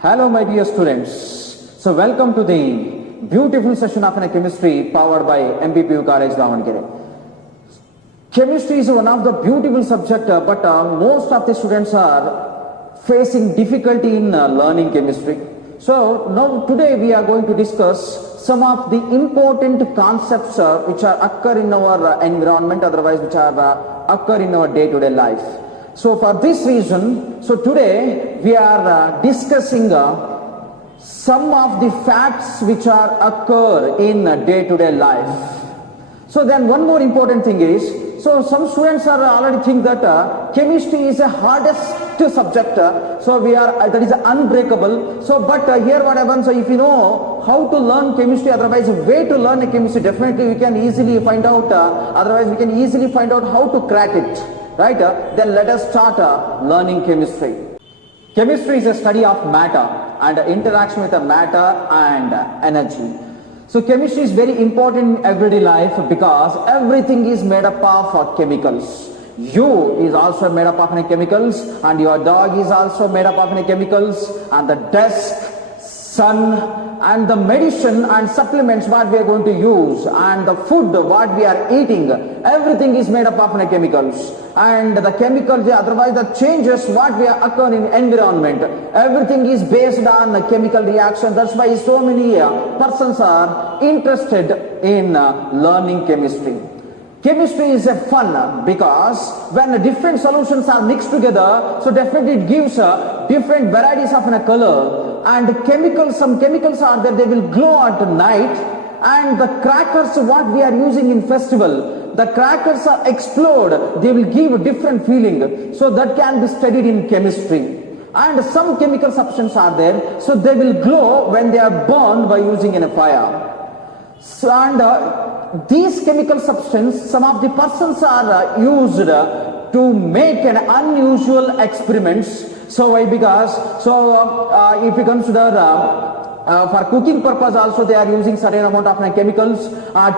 Hello my dear students. So welcome to the beautiful session of chemistry powered by MPPU College Davanagere. Chemistry is one of the beautiful subject but most of the students are facing difficulty in learning chemistry. So now today we are going to discuss some of the important concepts which are occur in our environment, otherwise which are occur in our day-to-day life. So for this reason, so today we are discussing some of the facts which are occur in day-to-day life. So then one more important thing is, so some students are already think that chemistry is the hardest subject, so we are that is unbreakable. So but here what happens, so if you know how to learn chemistry, otherwise way to learn a chemistry, definitely we can easily find out, otherwise we can easily find out how to crack it. Right? Then let us start learning chemistry. Chemistry is a study of matter and interaction with the matter and energy. So chemistry is very important in everyday life because everything is made up of chemicals. You is also made up of chemicals, and your dog is also made up of chemicals, and the desk, sun, and the medicine and supplements what we are going to use, and the food what we are eating, everything is made up of chemicals. And the chemicals, otherwise the changes what we are occur in environment, everything is based on chemical reaction. That's why so many persons are interested in learning chemistry. Chemistry is a fun because when different solutions are mixed together, so definitely it gives different varieties of a color, and chemicals, some chemicals are there, they will glow at night, and the crackers what we are using in festival, the crackers are explode, they will give a different feeling, so that can be studied in chemistry. And some chemical substances are there, so they will glow when they are burned by using in a fire. So, and these chemical substances, some of the persons are used to make an unusual experiments. So why? Because if you consider for cooking purpose also they are using certain amount of chemicals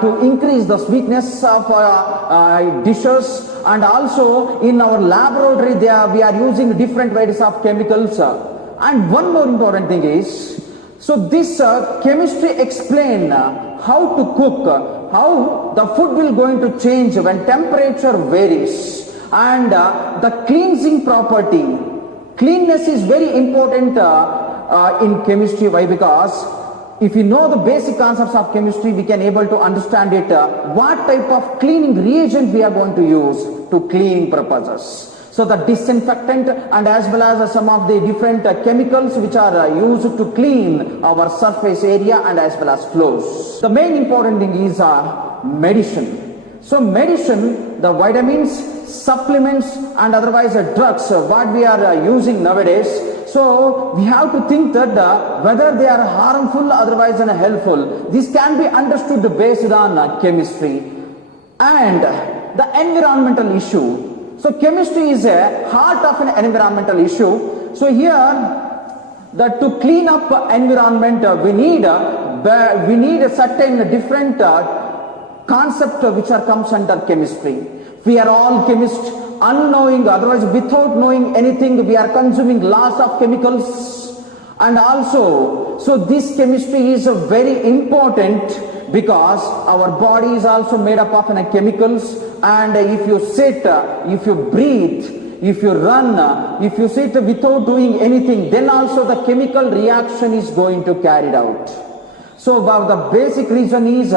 to increase the sweetness of dishes, and also in our laboratory we are using different varieties of chemicals. And one more important thing is, so this chemistry explain how to cook, how the food will going to change when temperature varies, and the cleansing property. Cleanness is very important in chemistry. Why? Because if you know the basic concepts of chemistry, we can able to understand it, what type of cleaning reagent we are going to use to cleaning purposes. So the disinfectant and as well as some of the different chemicals which are used to clean our surface area and as well as floors. The main important thing is medicine. So medicine, the vitamins, supplements and otherwise drugs what we are using nowadays, so we have to think that whether they are harmful otherwise than helpful, this can be understood based on chemistry. And the environmental issue. So chemistry is a heart of an environmental issue. So here, that to clean up environment, we need a certain different concept which are comes under chemistry. We are all chemists, unknowing, otherwise without knowing anything, we are consuming lots of chemicals. And also, so this chemistry is very important because our body is also made up of chemicals. And if you sit, if you breathe, if you run, if you sit without doing anything, then also the chemical reaction is going to carry it out. So the basic reason is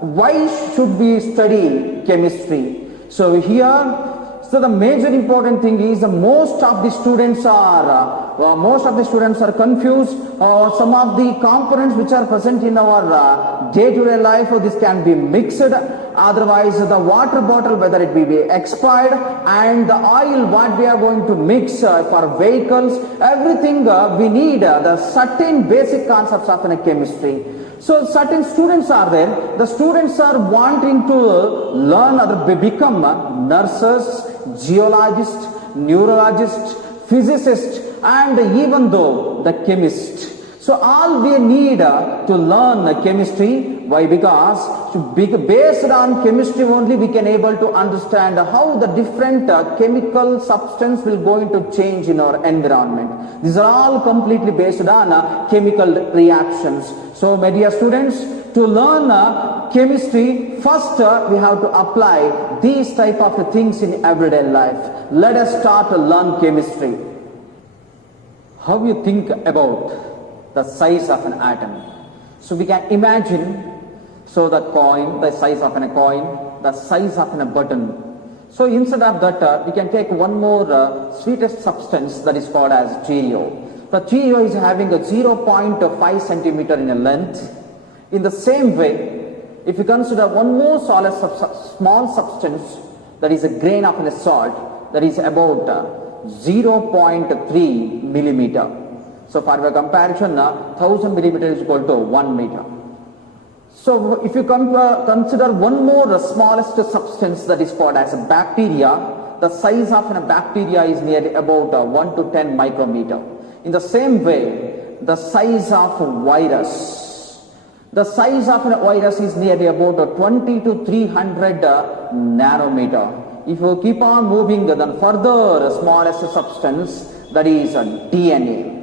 why should we study chemistry? So here, so the major important thing is most of the students are confused, or some of the components which are present in our day-to-day life, or this can be mixed. Otherwise the water bottle, whether it be expired, and the oil what we are going to mix for vehicles, everything we need the certain basic concepts of chemistry. So certain students are there, the students are wanting to learn or become nurses, geologists, neurologists, physicists, and even though the chemist. So all we need to learn chemistry, Why? Because based on chemistry only we can able to understand how the different chemical substance will going to change in our environment. These are all completely based on chemical reactions. So my dear students, to learn chemistry, first we have to apply these type of things in everyday life. Let us start to learn chemistry. How you think about the size of an atom? So we can imagine, so the coin, the size of a coin, the size of a button. So instead of that, we can take one more sweetest substance that is called as Cheerio. The Cheerio is having a 0.5 centimeter in length. In the same way, if you consider one more solid small substance, that is a grain of a salt, that is about 0.3 millimeter. So for a comparison, 1000 millimeter is equal to 1 meter. So if you consider one more smallest substance, that is called as a bacteria, the size of a bacteria is nearly about 1 to 10 micrometer. In the same way, the size of a virus, the size of a virus is nearly about 20 to 300 nanometer. If you keep on moving, then further smallest substance, that is DNA.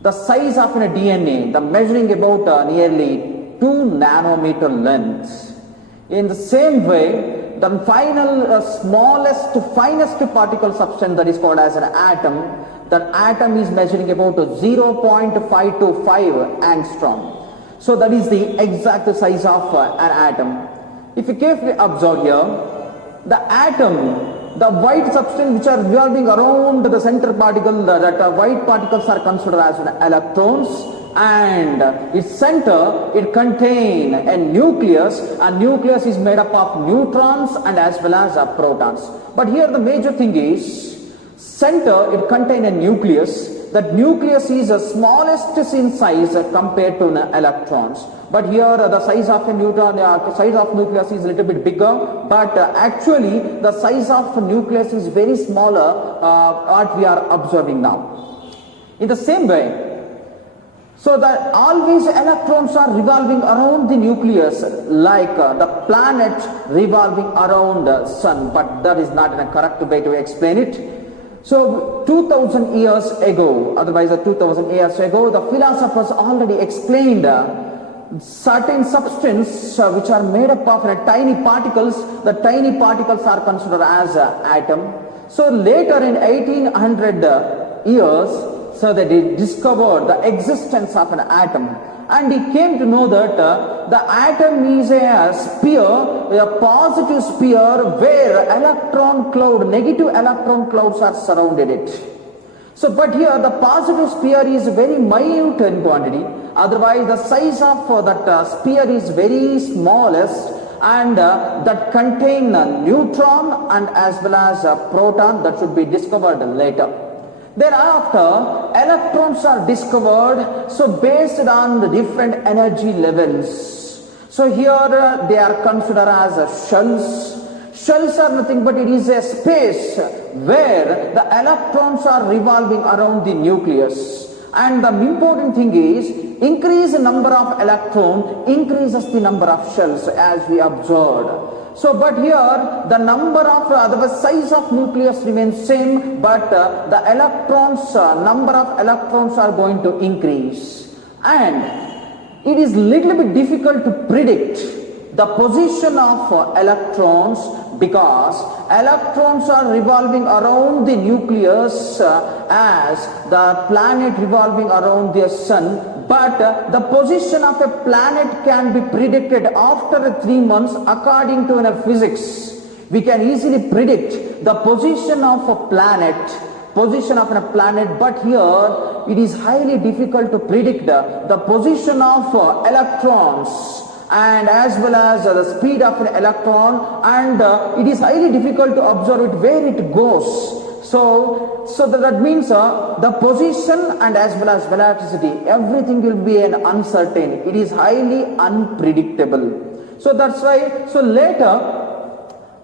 The size of a DNA, the measuring about nearly 2 nanometer length. In the same way, the final smallest, finest particle substance, that is called as an atom, that atom is measuring about 0.5 to 5 angstrom. So that is the exact size of an atom. If you carefully observe here, the atom, the white substance which are revolving around the center particle, that white particles are considered as electrons, and its center, it contains a nucleus. A nucleus is made up of neutrons and as well as protons. But here the major thing is, center, it contains a nucleus. That nucleus is the smallest in size compared to electrons. But here the size of a neutron, size of nucleus is a little bit bigger, but actually the size of nucleus is very smaller what we are observing now. In the same way, so that always electrons are revolving around the nucleus like the planet revolving around the sun, but that is not a correct way to explain it. So 2000 years ago, otherwise 2000 years ago, the philosophers already explained certain substances which are made up of tiny particles. The tiny particles are considered as atom. So later in 1800 years, so that they discovered the existence of an atom, and he came to know that the atom is a sphere, a positive sphere where electron cloud, negative electron clouds are surrounded it. So but here the positive sphere is very minute in quantity, otherwise the size of that sphere is very smallest, and that contain a neutron and as well as a proton, that should be discovered later. Thereafter, electrons are discovered, so based on the different energy levels. So here they are considered as shells. Shells are nothing but it is a space where the electrons are revolving around the nucleus. And the important thing is, increase the number of electron increases the number of shells, as we observed. So but here the number of the size of nucleus remains same, but the electrons, number of electrons are going to increase, and it is little bit difficult to predict the position of electrons, because electrons are revolving around the nucleus as the planet revolving around the sun. But the position of a planet can be predicted after 3 months according to physics. We can easily predict the position of a planet, but here it is highly difficult to predict the position of electrons and as well as the speed of an electron, and it is highly difficult to observe it where it goes. So that means the position and as well as velocity, everything will be an uncertain. It is highly unpredictable. So that's why, so later,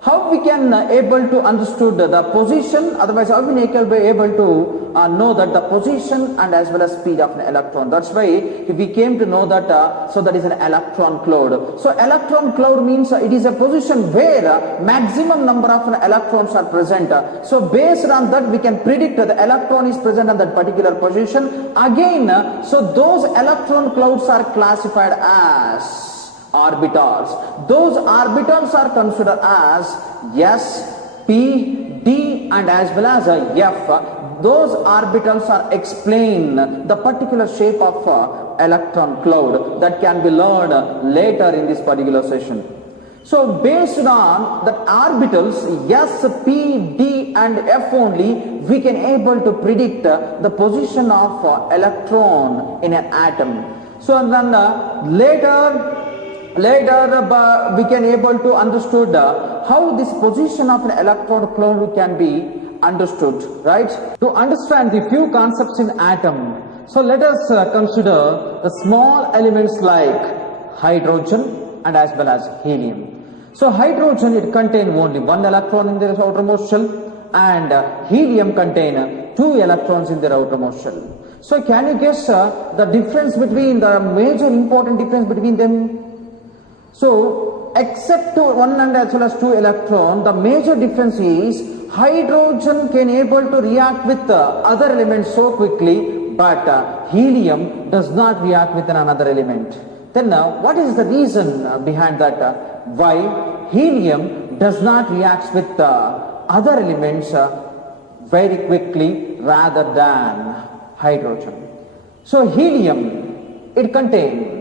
how we can able to understood the position, otherwise how we can be able to know that the position and as well as speed of an electron. That's why we came to know that, so that is an electron cloud. So electron cloud means it is a position where maximum number of electrons are present. So based on that we can predict the electron is present in that particular position. Again, so those electron clouds are classified as orbitals. Those orbitals are considered as S, P, D and as well as F. Those orbitals are explain the particular shape of electron cloud that can be learned later in this particular session. So based on the orbitals S, P, D and F only, we can able to predict the position of electron in an atom. So then later we can able to understood how this position of an electron cloud can be understood, right? To understand the few concepts in atom, so let us consider the small elements like hydrogen and as well as helium. So hydrogen, it contain only one electron in their outermost shell, and helium contain two electrons in their outermost shell. So can you guess the difference between the major important difference between them? So except one and as well as two electron, the major difference is hydrogen can able to react with other elements so quickly, but helium does not react with another element. Then what is the reason behind that? Why helium does not react with other elements very quickly rather than hydrogen? So helium, it contains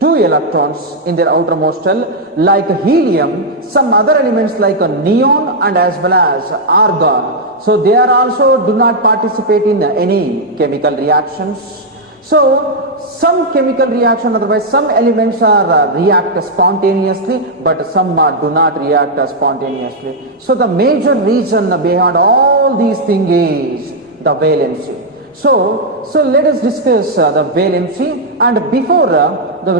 two electrons in their outermost shell. Like helium, some other elements like neon and as well as argon, so they are also do not participate in any chemical reactions. So some chemical reaction, otherwise some elements are react spontaneously, but some do not react spontaneously. So the major reason behind all these things is the valency. So let us discuss the valency, and before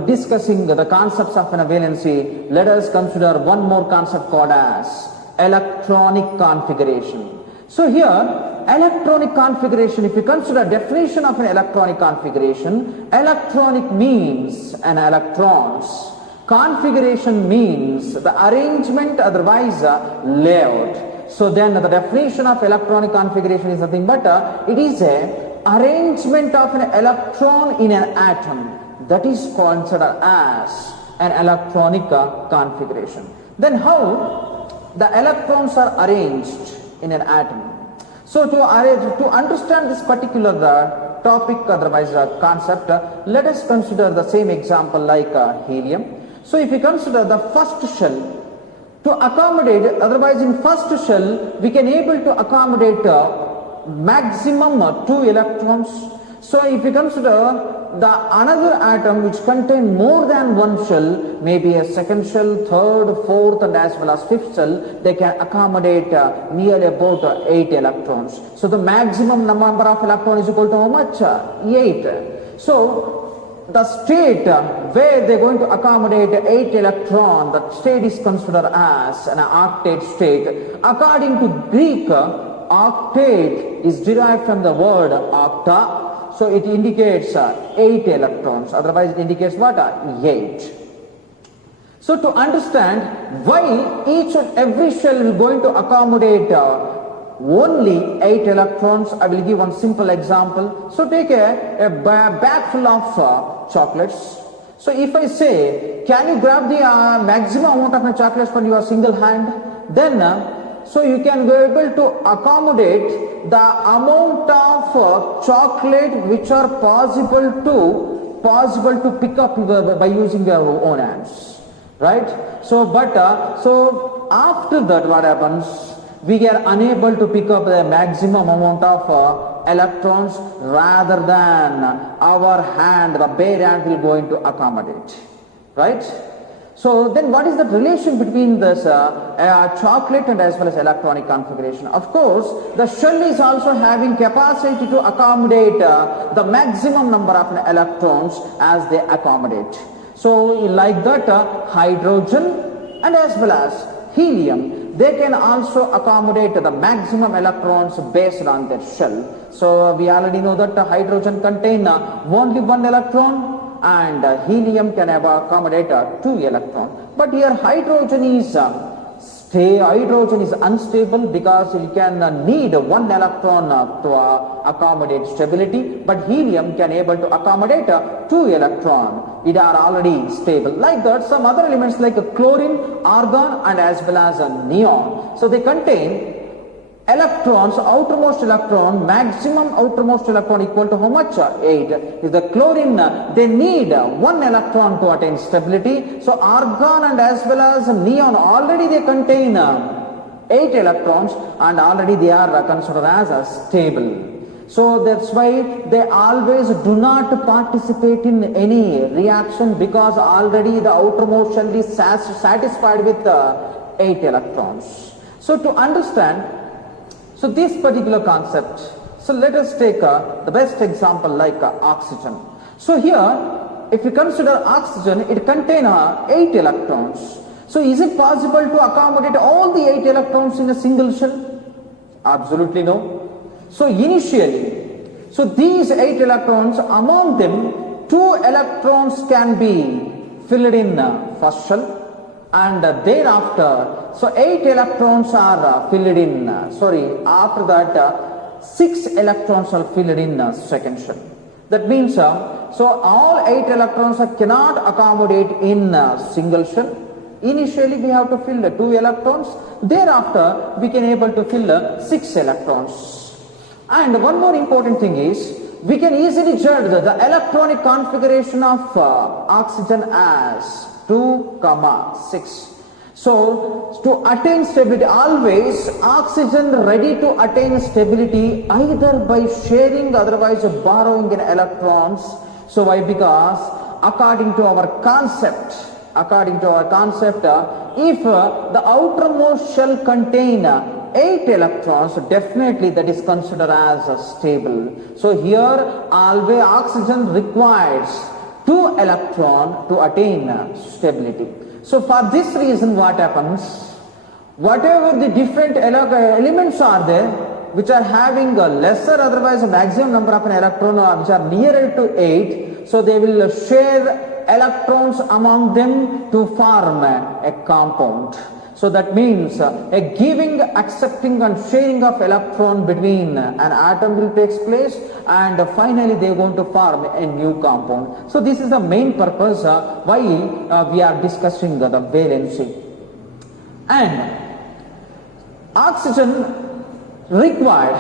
discussing the concepts of valency, let us consider one more concept called as electronic configuration. So here electronic configuration, if you consider definition of an electronic configuration, electronic means an electrons, configuration means the arrangement, otherwise layout. So then the definition of electronic configuration is nothing but it is a arrangement of an electron in an atom, that is considered as an electronic configuration. Then how the electrons are arranged in an atom? So to understand this particular topic, otherwise concept, let us consider the same example like helium. So if you consider the first shell, to accommodate, otherwise in first shell we can able to accommodate maximum two electrons. So if you consider the another atom which contain more than one shell, maybe a second shell, third, fourth and as well as fifth shell, they can accommodate nearly about 8 electrons. So the maximum number of electrons is equal to how much? 8. So the state where they are going to accommodate 8 electron, that state is considered as an octet state. According to Greek, octet is derived from the word octa. So it indicates 8 electrons, otherwise it indicates what? 8. So to understand why each and every shell is going to accommodate only 8 electrons, I will give one simple example. So take a bag full of chocolates. So if I say, can you grab the maximum amount of chocolates from your single hand? Then so you can be able to accommodate the amount of chocolate which are possible to pick up by using your own hands, right? So so after that what happens? We are unable to pick up the maximum amount of electrons rather than our hand, the bare hand will going to accommodate, right? So then what is the relation between this chocolate and as well as electronic configuration? Of course, the shell is also having capacity to accommodate the maximum number of electrons as they accommodate. So like that hydrogen and as well as helium, they can also accommodate the maximum electrons based on their shell. So we already know that hydrogen contain only one electron, and helium can accommodate 2 electrons. But here hydrogen is unstable because you can need 1 electron to accommodate stability, but helium can able to accommodate 2 electron. It are already stable. Like that, some other elements like chlorine, argon, and as well as neon. So they contain electrons, outermost electron, maximum outermost electron equal to how much? 8. Is the chlorine, they need 1 electron to attain stability. So argon and as well as neon, already they contain 8 electrons, and already they are considered as stable. So that's why they always do not participate in any reaction, because already the outermost shell is satisfied with 8 electrons. So to understand this particular concept, so let us take the best example like oxygen. So here, if you consider oxygen, it contains 8 electrons. So is it possible to accommodate all the 8 electrons in a single shell? Absolutely no. So initially, so these 8 electrons, among them 2 electrons can be filled in first shell, and thereafter, so 8 electrons are filled in, after that 6 electrons are filled in second shell. That means, so all 8 electrons cannot accommodate in single shell. Initially we have to fill 2 electrons, thereafter we can able to fill 6 electrons. And one more important thing is, we can easily judge the electronic configuration of oxygen as 2, 6. So to attain stability, always oxygen ready to attain stability either by sharing, otherwise borrowing in electrons. So why? Because according to our concept, if the outermost shell contain 8 electrons, definitely that is considered as stable. So here always oxygen requires 2 electrons to attain stability. So for this reason, what happens? Whatever the different elements are there, which are having a lesser, otherwise a maximum number of an electron, which are nearer to 8, so they will share electrons among them to form a compound. So that means a giving, accepting and sharing of electron between an atom will take place, and finally they are going to form a new compound. So this is the main purpose why we are discussing the valency. And oxygen required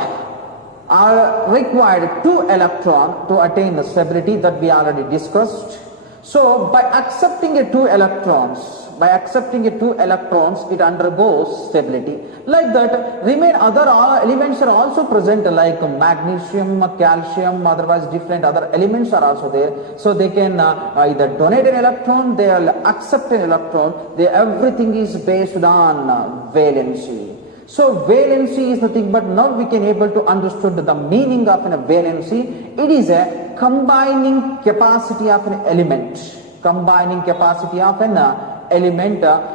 2 electrons to attain the stability that we already discussed. So by accepting 2 electrons, it undergoes stability. Like that, remain other elements are also present, like magnesium, calcium, otherwise different other elements are also there. So they can either donate an electron, they will accept an electron. Everything is based on valency. So valency is nothing but, now we can able to understand the meaning of a valency. It is a combining capacity of an element.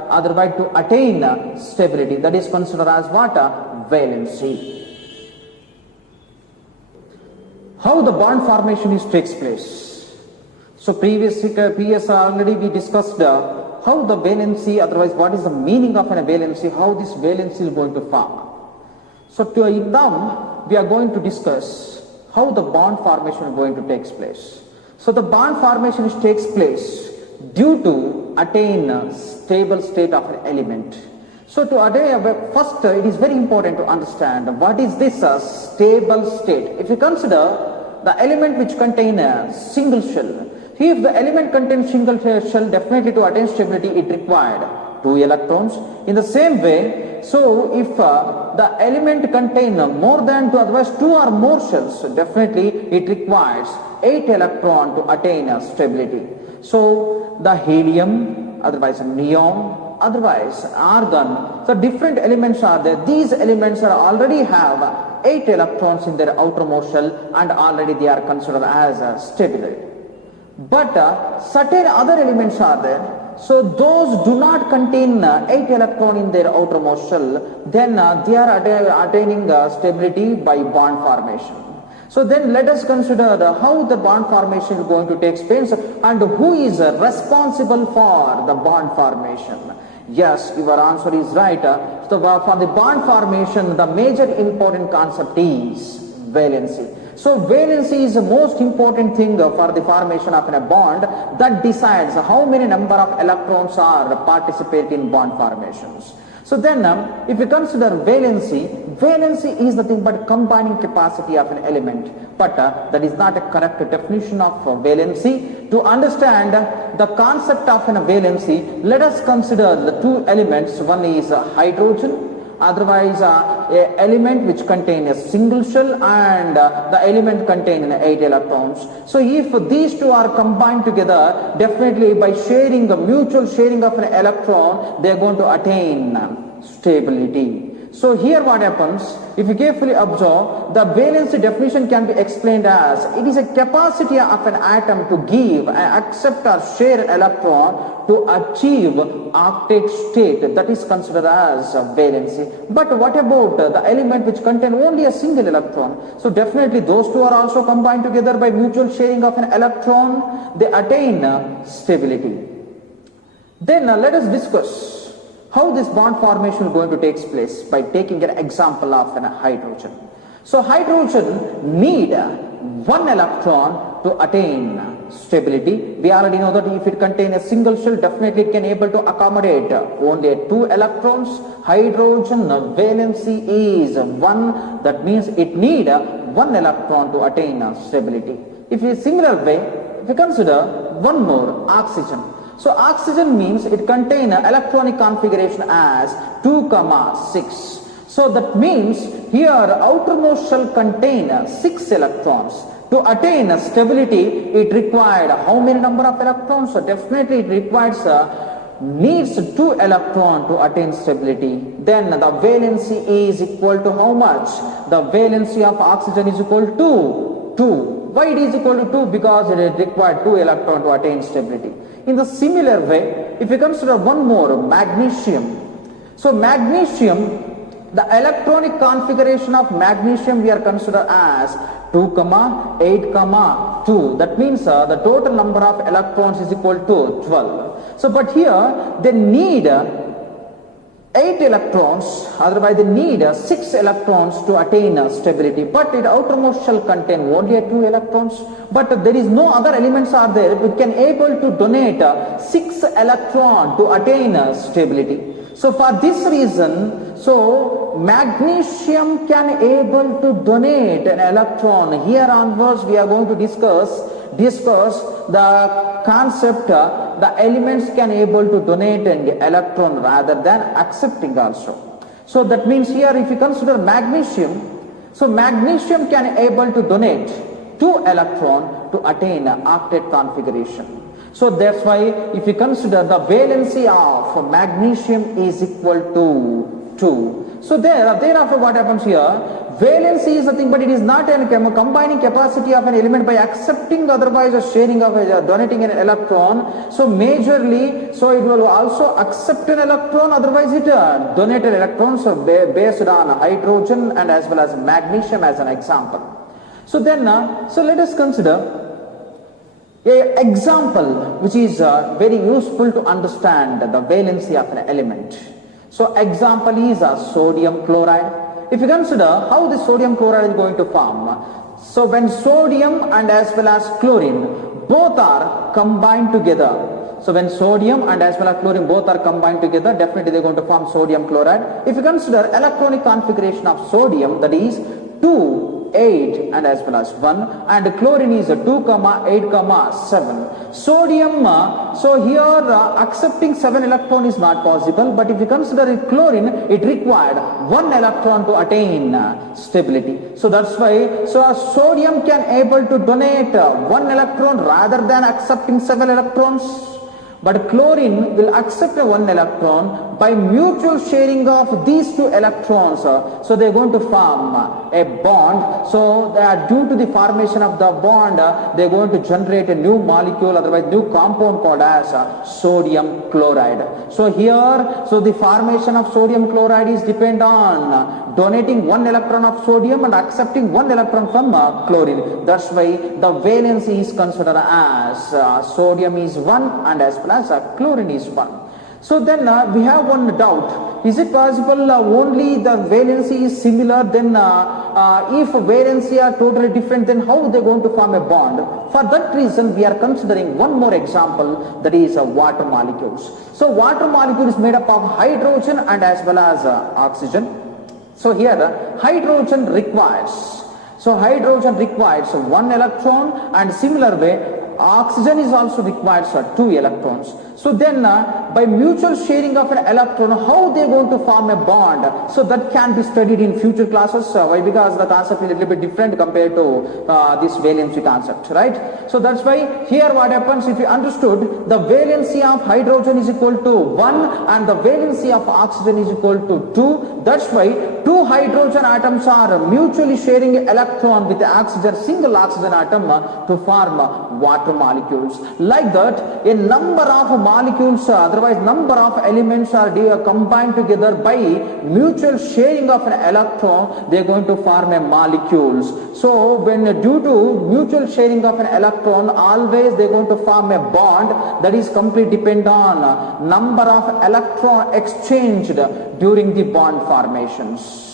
Otherwise to attain stability. That is considered as what? Valency. How the bond formation takes place. So previous already we discussed how the valency, otherwise what is the meaning of a valency, how this valency is going to form. So now we are going to discuss how the bond formation is going to take place. So the bond formation takes place due to attain a stable state of an element. So to attain, first it is very important to understand what is this stable state. If you consider the element which contain a single shell, if the element contains single shell, definitely to attain stability it required 2 electrons. In the same way, so if the element contain more than 2, otherwise 2 or more shells, definitely it requires 8 electrons to attain stability. So the helium, otherwise neon, otherwise argon, so different elements are there. These elements are already have 8 electrons in their outermost shell, and already they are considered as stable. But certain other elements are there So those do not contain 8 electron in their outermost shell, then they are attaining stability by bond formation. So then let us consider how the bond formation is going to take place and who is responsible for the bond formation. Yes, your answer is right. So for the bond formation, the major important concept is valency. So valency is the most important thing for the formation of a bond that decides how many number of electrons are participating in bond formations. So then if you consider valency, valency is nothing but combining capacity of an element, but that is not a correct definition of valency. To understand the concept of a valency, let us consider the two elements. One is hydrogen, otherwise a element which contains a single shell, and the element contains 8 electrons. So if these two are combined together, definitely by sharing the mutual sharing of an electron, they are going to attain stability. So here what happens, if you carefully observe, the valency definition can be explained as it is a capacity of an atom to give, accept or share an electron to achieve octet state, that is considered as valency. But what about the element which contain only a single electron? So definitely those two are also combined together by mutual sharing of an electron, they attain stability. Then let us discuss how this bond formation is going to take place by taking an example of a hydrogen. So hydrogen need 1 electron to attain stability. We already know that if it contains a single shell, definitely it can able to accommodate only 2 electrons. Hydrogen valency is 1, that means it need 1 electron to attain stability. If in a similar way, if you consider one more, oxygen. So oxygen means it contains electronic configuration as 2, 6. So that means here outermost shell contains 6 electrons. To attain stability, it required how many number of electrons? So definitely it requires needs 2 electrons to attain stability. Then the valency is equal to how much? The valency of oxygen is equal to 2. Why it is equal to 2? Because it required 2 electrons to attain stability. In the similar way, if you consider one more, magnesium. So magnesium, the electronic configuration of magnesium we are considered as 2, 8, 2. That means the total number of electrons is equal to 12. So but here they need 8 electrons, otherwise they need 6 electrons to attain stability, but its outermost shell contain only 2 electrons, but there is no other elements are there which can able to donate 6 electron to attain stability. So for this reason, so magnesium can able to donate an electron. Here onwards we are going to discuss the concept the elements can able to donate an electron rather than accepting also. So that means here if you consider magnesium, so magnesium can able to donate 2 electron to attain octet configuration. So that's why if you consider the valency of magnesium is equal to 2. So thereafter what happens here, valency is nothing but it is not a combining capacity of an element by accepting, otherwise a sharing of donating an electron. So majorly, so it will also accept an electron, otherwise it donate an electron. So based on hydrogen and as well as magnesium as an example. So then so let us consider an example which is very useful to understand the valency of an element. So example is sodium chloride. If you consider how the sodium chloride is going to form, so when sodium and as well as chlorine both are combined together, so when sodium and as well as chlorine both are combined together, definitely they are going to form sodium chloride. If you consider electronic configuration of sodium, that is 2, 8 and as well as 1, and chlorine is 2, 8, 7. Sodium, so here accepting 7 electron is not possible, but if you consider chlorine, it required 1 electron to attain stability. So that's why sodium can able to donate 1 electron rather than accepting 7 electrons. But chlorine will accept 1 electron by mutual sharing of these two electrons, so they're going to form a bond. So due to the formation of the bond, they're going to generate a new molecule, otherwise new compound called as sodium chloride. So here, so the formation of sodium chloride is depend on donating one electron of sodium and accepting one electron from chlorine. That's why the valency is considered as sodium is 1 and as well as chlorine is 1. So then we have one doubt. Is it possible only the valency is similar, then if valency are totally different, then how they going to form a bond? For that reason we are considering one more example, that is water molecules. So water molecule is made up of hydrogen and as well as oxygen. So here hydrogen requires one electron, and similar way oxygen is also required for 2 electrons. So then by mutual sharing of an electron, how they are going to form a bond? So that can be studied in future classes. Why? Because the concept is a little bit different compared to this valency concept, right? So that's why here what happens, if you understood, the valency of hydrogen is equal to 1 and the valency of oxygen is equal to 2. That's why 2 hydrogen atoms are mutually sharing an electron with the oxygen, single oxygen atom to form water molecules. Like that, a number of molecules, otherwise number of elements are combined together by mutual sharing of an electron, they are going to form a molecules. So when due to mutual sharing of an electron, always they are going to form a bond that is completely depend on number of electron exchanged during the bond formations.